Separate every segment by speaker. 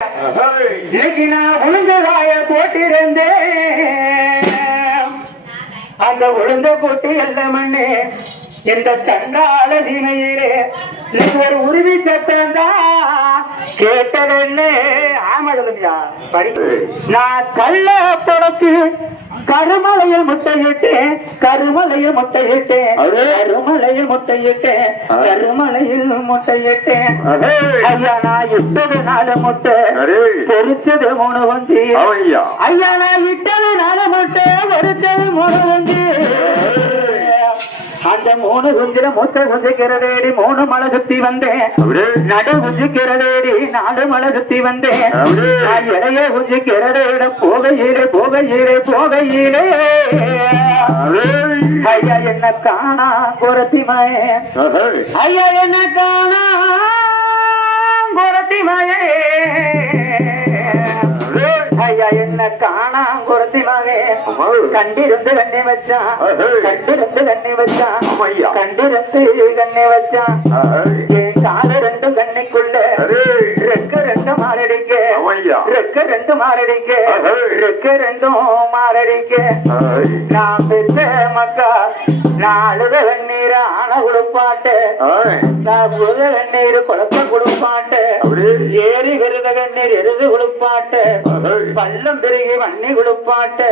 Speaker 1: இன்னைக்கு நான் உளுந்ததாய போட்டிருந்தேன். அந்த உளுந்த போட்டு எல்ல மண்ணே இந்த சண்டாள தினையிலே இன்னைக்கு ஒரு உறுதி சத்தம் தான் கேட்டதென்னு. நான் கள்ள தொடச்சு கருமலையில் முட்டையிட்டேன் கருமலையில் முட்டையிட்டேன் கருமலையில் முட்டையிட்டேன் கருமலையில் முட்டையிட்டேன். ஐயா நான் இட்டது நாலு முட்டை. பொறிச்சது மூணு வந்தி
Speaker 2: ஐயா.
Speaker 1: ஐயா நான் இட்டது மூணு குஞ்சில மூத்த குஞ்சிக்கிறதேடி மூணு மலை சுத்தி வந்தேன் நடு குஞ்சிக்கிறதேடி நாலு மலை சுத்தி வந்தேன். நான் இளைய குஞ்சிக்கிறதேட போகையிலே போகையிலே போகையிலே. ஐயா என்ன காணா குரத்தி மயே ஐயா என்ன காணா குரத்தி மயே என்ன காணா குரத்தி மகே கண்டிருந்து கண்ணி வச்சான் கண்டிருந்து கண்ணி வச்சான்
Speaker 2: ஐயா.
Speaker 1: கண்டிருந்து கண்ணி வச்சான் என் கால
Speaker 2: ஐயா.
Speaker 1: ரெக்க ரெண்டு மாரடிக்க. ரெக்க ரெண்டும் மாரடிக்க. நான் பெற்ற மக்கா அழுத கண்ணீர் ஆன கொடுப்பாட்டு நான் புத கண்ணீர் குழப்ப கொடுப்பாட்டு. ஏரி விருத கண்ணீர் எருது கொடுப்பாட்டு பள்ளம் பெருகி வண்ணி கொடுப்பாட்டு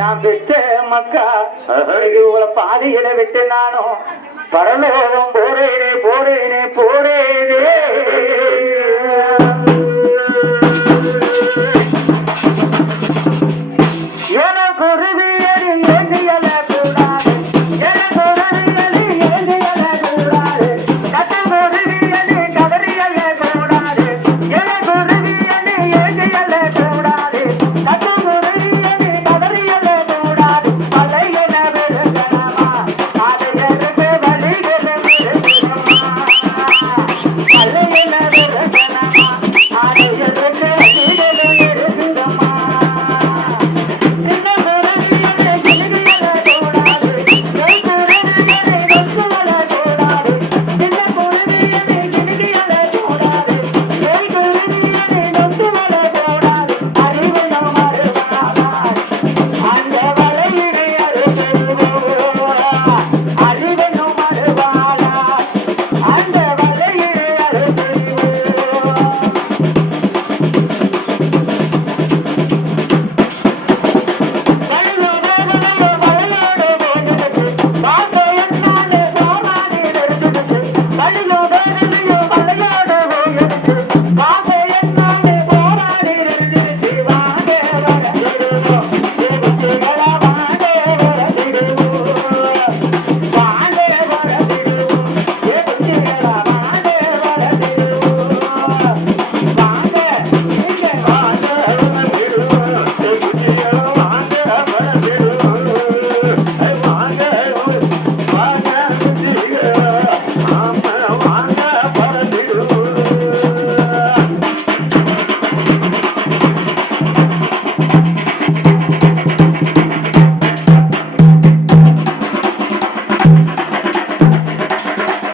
Speaker 1: நான் பெற்ற மக்கா பாதியில விட்டு நானும் பரலோகம் போறேனே போறேனே போறேனே.